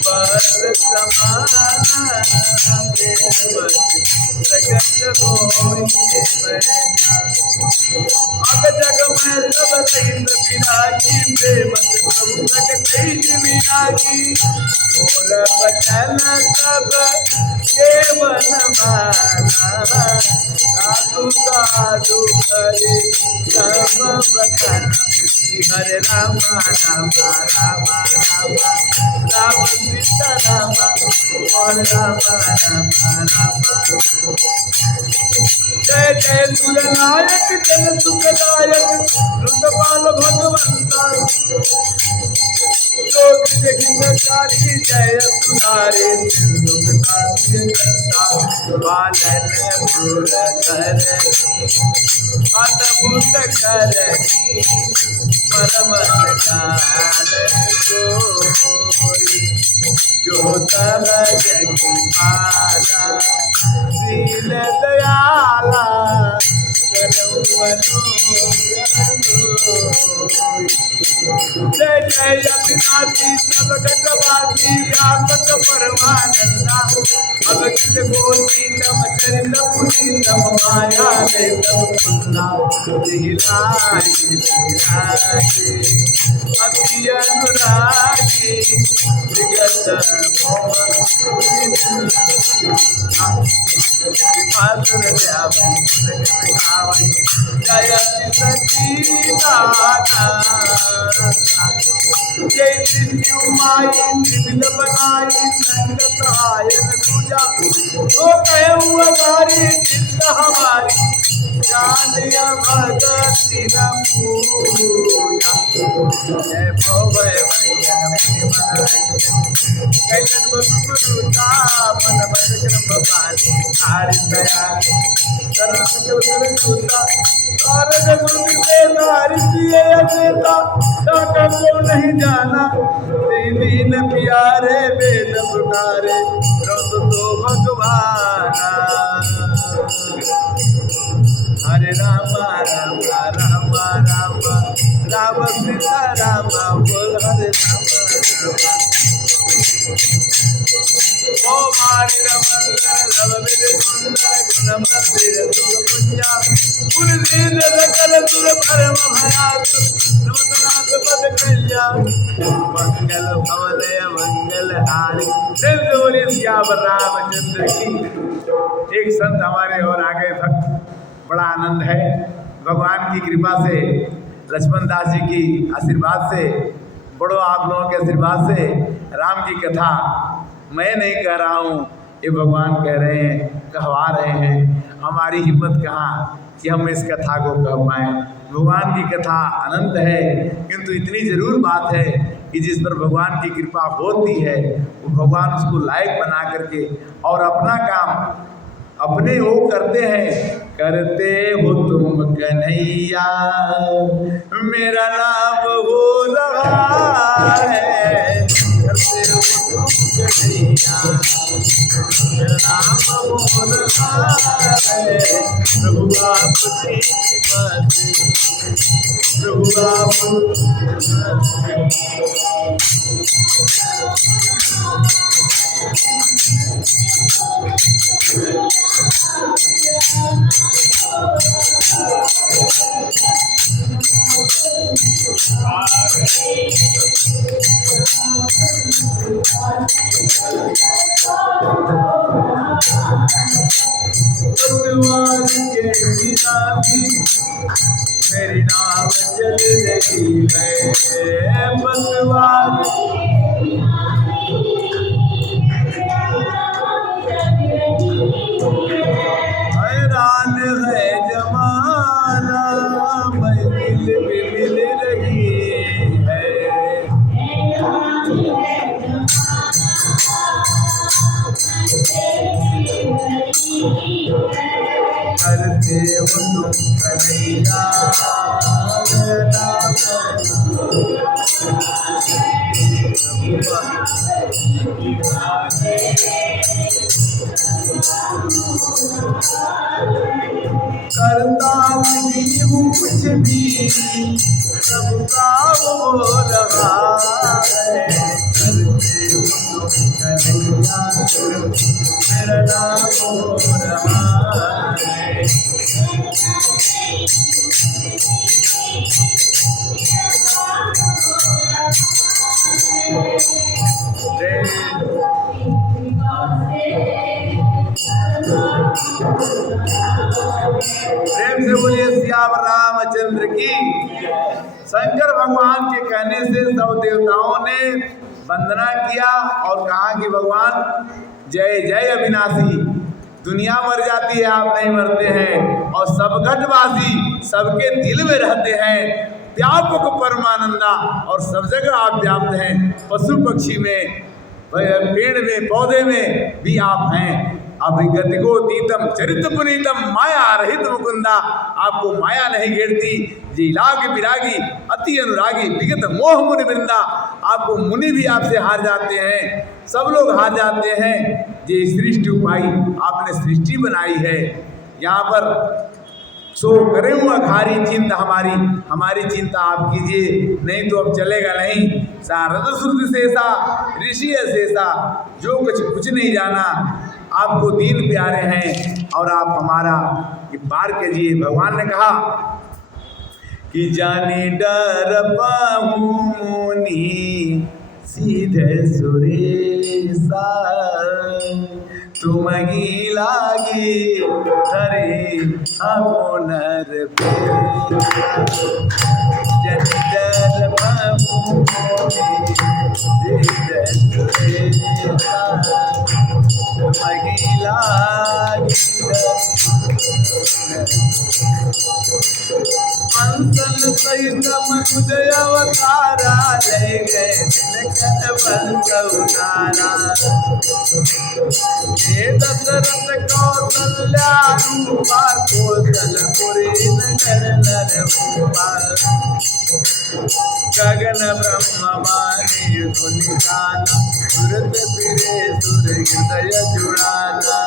सर्वत्र समाना प्रेमत प्रकट होई मैं जान। अब जग में सब रहित विरागी प्रेमत प्रभु प्रकट विरागी। मोर बचन सब केवल माना साधु साधु हरे राम बचन। हरे राम राम राम राम राम सीता राम और राम राम राम। जय जय सुरनायक जन सुखदायक रुद्रपाल भगवंता। जोगी जय सुनारे बालन पुर कर अद्भुत करनी परम जो सब जगी पाला दीन दयाला जय जय अविनाशी सब गतवासी व्यापक परमानंदा। अवकित गोती तम चरित पुनि तम माया ले तम पुन्ना जिहिलाहि जिहिलाहि अति अनुरागी विगत माधुर श्यामि गुण गावै जयति सची नाना। जय सिंधु माई त्रिविध बनाई संग सहायन दूजा। तो कहूँ अगारी चित्त हमारी जानिया भगति न पूजा। जय भोवय भजन मुनि मनोरंजन कैलन बसुरुता मन बजक्रम बानी हारि दयाली शरण सकल सुरता। तारक गुरुति से नारी किए असेता ताका को नहीं जाना। दीन प्यारे वेद पुकारे रत तो भगवाना। हरे राम राम राम राम राम सीता राम बोल हरे राम राम। ओ मारी रमंदर रव विद सुंदर गुण मंदिर सुख पुंजा। कुल दीन सकल सुर परम भयात नमतनाथ पद कल्याण। मंगल भवदय मंगल हारी बोले सियावर रामचंद्र की। एक संत हमारे और आगे भक्त, बड़ा आनंद है भगवान की कृपा से, लक्ष्मण दास जी की आशीर्वाद से, बड़ो आप लोगों के आशीर्वाद से राम की कथा मैं नहीं कह रहा हूँ, ये भगवान कह रहे हैं, कहवा रहे हैं। हमारी हिम्मत कहाँ कि हम इस कथा को कह पाएँ। भगवान की कथा अनंत है, किंतु इतनी ज़रूर बात है कि जिस पर भगवान की कृपा होती है वो भगवान उसको लायक बना करके और अपना काम अपने वो करते हैं। करते हो तुम कन्हैया मेरा नाम हो रहा है। करते हो तुम कन्हैया मेरा नाम हो रहा है। प्रभु आपकी कृपा से, प्रभु मेरी नाव चल रही है बसवार। हैरान है जमाना मंजिल भी मिल रही है। करते हो तुम कन्हैया मेरा करता नहीं हूँ कुछ भी सबका हो रहा है। करते हो तुम कन्हैया मेरा नाम हो रहा है। प्रेम से बोलिए सियावर रामचंद्र की। शंकर भगवान के कहने से सब देवताओं ने वंदना किया और कहा कि भगवान जय जय अविनाशी, दुनिया मर जाती है आप नहीं मरते हैं, और सबघटवासी सबके दिल में रहते हैं, व्यापक परमानंदा और सब जगह आप व्याप्त हैं, पशु पक्षी में पेड़ में पौधे में भी आप हैं। अभिगतिको तीतम चरित्र पुनीतम माया रहित मुकुंदा, आपको माया नहीं घेरती। जी लाग विरागी अति अनुरागी विगत मोह मुनि वृंदा, आपको मुनि भी आपसे हार जाते हैं, सब लोग हार जाते हैं। ये सृष्टि उपाई आपने सृष्टि बनाई है, यहाँ पर सो करे हुआ खारी चिंता हमारी चिंता आप कीजिए, नहीं तो अब चलेगा नहीं। सारद शुद्ध शेषा ऋषि शेषा, जो कुछ नहीं जाना, आपको दीन प्यारे हैं और आप हमारा पार कीजिए। भगवान ने कहा कि जाने डर पाऊं मुनि सीधे सुरेशा, तुमगी लागी धरे अमोनर जाने डर पाऊं मुनि सीधे सुरेशा, महिला अंसन सहित मनुजय अवतारा, ले गए दिनकर बंस उतारा। हे दशरथ कौशल्या रूपा, कौशलपुरी नगर नर भूपा, गगन ब्रह्म माने धुनिकाना, सुरत फिरे सुर हृदय जुड़ाना।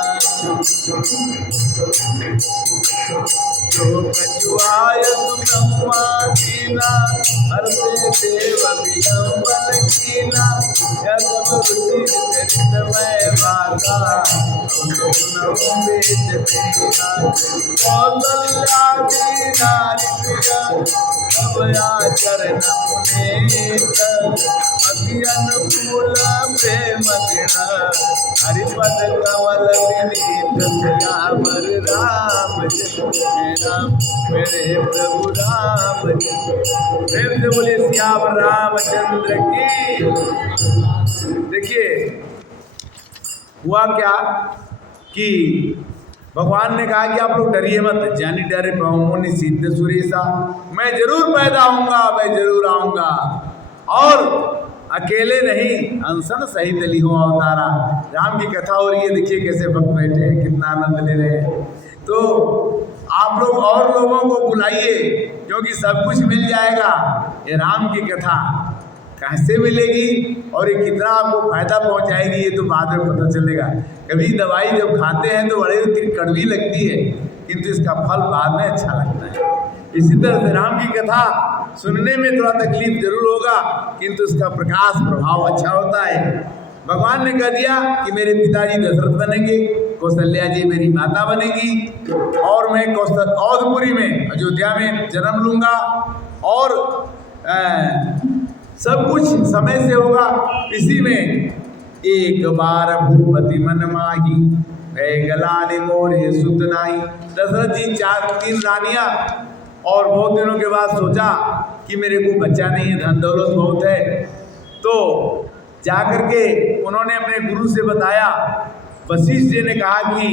जो कछुआय ब्रह्मा कीना, हरते देव विलंबन कीना, यह सब रुचि चरितमय बाता, बेच देना। कौशल्या की नारी प्रिया, अभया चरण पुनीत, अति अनुकूल प्रेम दृढ़, हरिपद कमल विनीत श्यामर राम मेरे प्रभु राम। प्रेम से बोले श्याम रामचंद्र की। देखिए हुआ क्या कि भगवान ने कहा कि आप लोग डरिए मत, जानी डरे मुनि सिद्ध सुरेशा, मैं जरूर पैदा होऊंगा, मैं जरूर आऊंगा, और अकेले नहीं अंसन सहित ली हो अवतारा। राम की कथा हो रही है, देखिए कैसे भक्त बैठे हैं, कितना आनंद ले रहे हैं। तो आप लोग और लोगों को बुलाइए, क्योंकि सब कुछ मिल जाएगा। ये राम की कथा कैसे मिलेगी और ये कितना आपको फायदा पहुंचाएगी, ये तो बाद में पता चलेगा। कभी दवाई जब खाते हैं तो बड़े कड़वी लगती है, किंतु इसका फल बाद में अच्छा लगता है। इसी तरह से राम की कथा सुनने में थोड़ा तकलीफ जरूर होगा, किंतु उसका प्रकाश प्रभाव अच्छा होता है। भगवान ने कह दिया कि मेरे पिताजी दशरथ बनेंगे, कौशल्या जी मेरी माता बनेगी, और मैं औधपुरी में अयोध्या में जन्म लूँगा, और सब कुछ समय से होगा। इसी में एक बार भूपति मन माही, गलाने मोरे सुत नाही। दशरथ जी 3 रानियाँ, और बहुत दिनों के बाद सोचा कि मेरे को बच्चा नहीं है, धन दौलत बहुत है, तो जाकर के उन्होंने अपने गुरु से बताया। वशिष्ठ जी ने कहा कि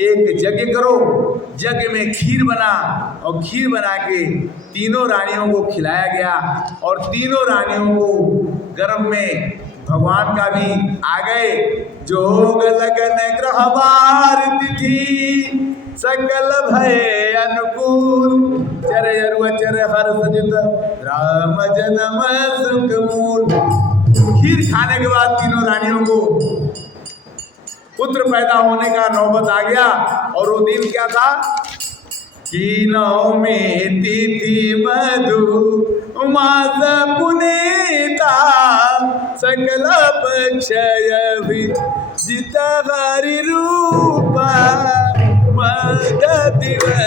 एक यज्ञ करो, यज्ञ में खीर बना, और खीर बना के तीनों रानियों को खिलाया गया, और तीनों रानियों को गर्भ में भगवान का भी आ गए। जोग लगन ग्रहवार तिथि सकल भय अनुकूल, चर अचर हर्ष जित राम जन्म सुख मूल। खीर खाने के बाद तीनों रानियों को पुत्र पैदा होने का नौबत आ गया। और वो दिन क्या था? तीनों में तिथि मधु मास पुनीता, सकल पक्षय जित हरि रूप, मद दिवस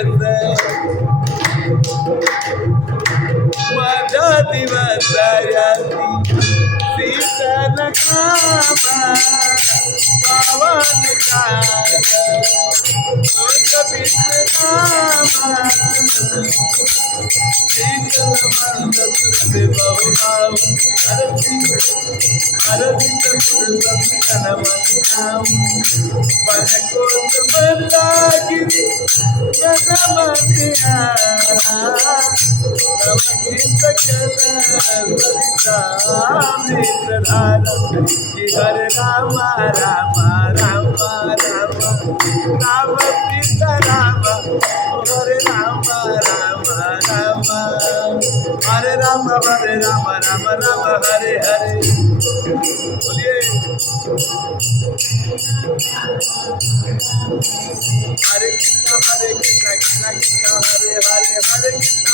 शीतल कामा पावन हरे राम राम राम राम राम सीता राम, हरे राम राम राम, हरे राम राम राम हरे हरे। बोलिए हरे कृष्णा कृष्णा कृष्णा हरे हरे, हरे कृष्णा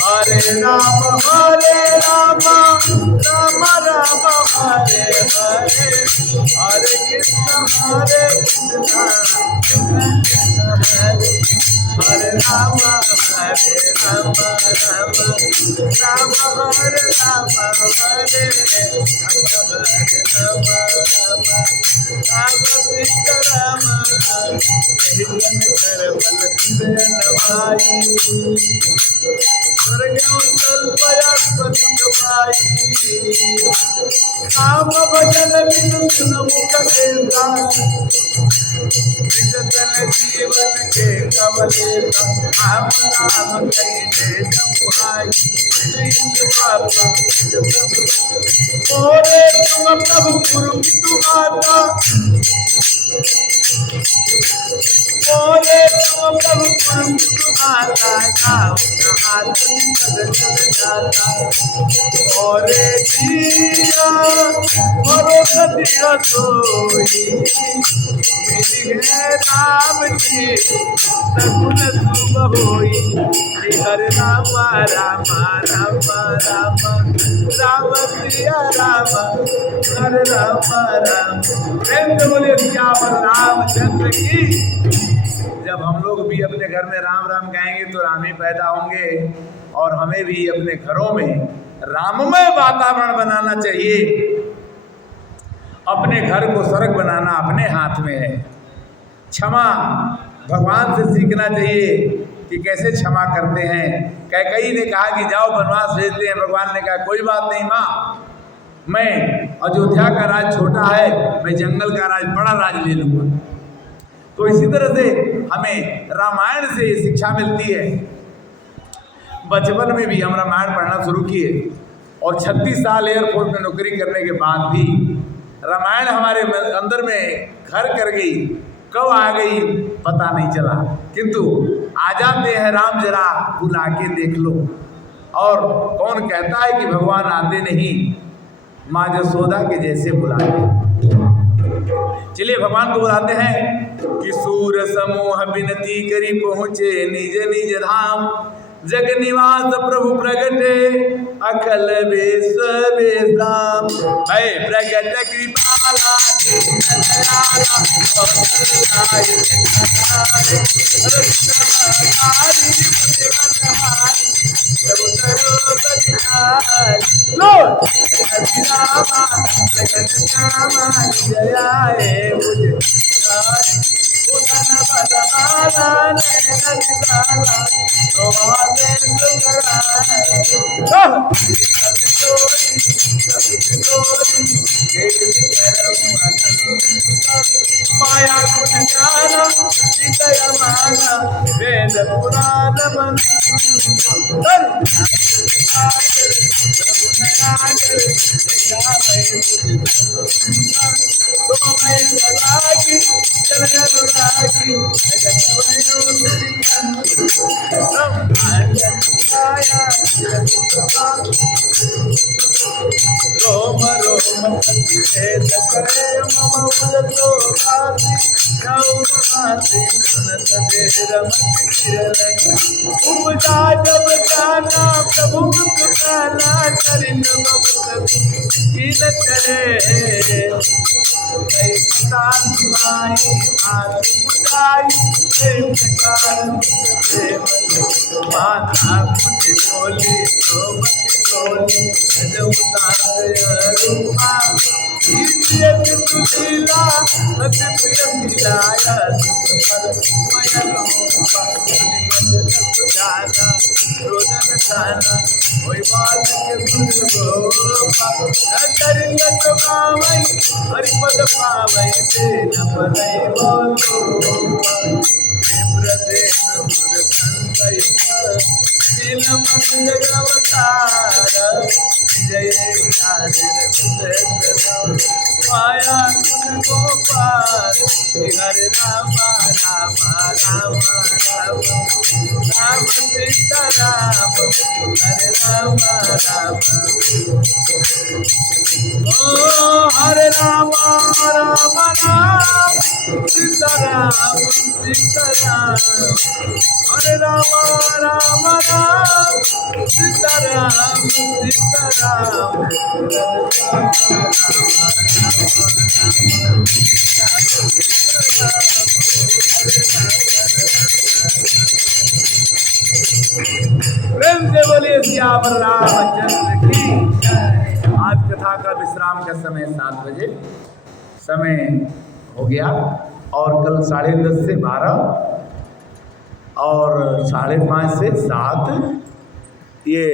हरे राम हरे राम राम राम हरे हरे, हरे कृष्णा हरे राम हरे राम, राम हरे राम हरे राम सीता राम, कर बल भाई स्वर्ग कल्पया राम भजन बिनु सुन मुख देता, विगतन जीवन के कवलेता, राम राम कही जमुहाई ओरे तुम प्रभु गुरु माता, ओरे तुम प्रभु गुरु माता, ओरे जिया भरोसा दिया सोई, मिली है राम जी सगुन शुभ होई। हरे राम राम राम राम राम सिया राम, हरे राम राम। प्रेम से बोले सियावर रामचंद्र की। जब हम लोग भी अपने घर में राम राम गाएंगे तो राम ही पैदा होंगे, और हमें भी अपने घरों में राममय वातावरण बनाना चाहिए। अपने घर को स्वर्ग बनाना अपने हाथ में है। क्षमा भगवान से सीखना चाहिए कि कैसे क्षमा करते हैं। कैकेयी ने कहा कि जाओ वनवास भेजते हैं, भगवान ने कहा कोई बात नहीं माँ, मैं अयोध्या का राज छोटा है, मैं जंगल का राज बड़ा राज ले लूँगा। तो इसी तरह से हमें रामायण से शिक्षा मिलती है। बचपन में भी हम रामायण पढ़ना शुरू किए, और 36 साल एयरफोर्स में नौकरी करने के बाद भी रामायण हमारे अंदर में घर कर गई। कब आ गई पता नहीं चला, किंतु आ जाते हैं राम, जरा बुला के देख लो। और कौन कहता है कि भगवान आते नहीं, माँ जसोदा के जैसे बुलाते। चलिए भगवान को बुलाते हैं कि सूर समूह विनती करी पहुँचे निज निज धाम, जग निवास प्रभु प्रगटे अकल बेस बेसाम। है प्रगट कृपाला माया गुण ज्ञान रोम रोम भेद करे मम उदतो भाति नवमाति सुनत देर मति गिरलनि उपजा जब जाना प्रभु मुख काला करिन कीन करे कई प्रकार माई मात बुझाई कई प्रकार माता मुझे बोली तो मत बोली रूपा तुला अति प्रिय मिलाया जाना रोदन खाना वही बात के पावई हरिपद पावई देन पदई बोलो अवतार जय माया गोपाल हरे राम राम राम राम राम सीताराम हरे राम राम ओ हरे राम राम राम सीताराम सीताराम हरे राम राम राम सीताराम सीताराम प्रेम से बोलिए सियावर रामचंद्र की। आज कथा का विश्राम का समय 7 बजे समय हो गया और कल 10:30 से 12 और 5:30 से 7 ये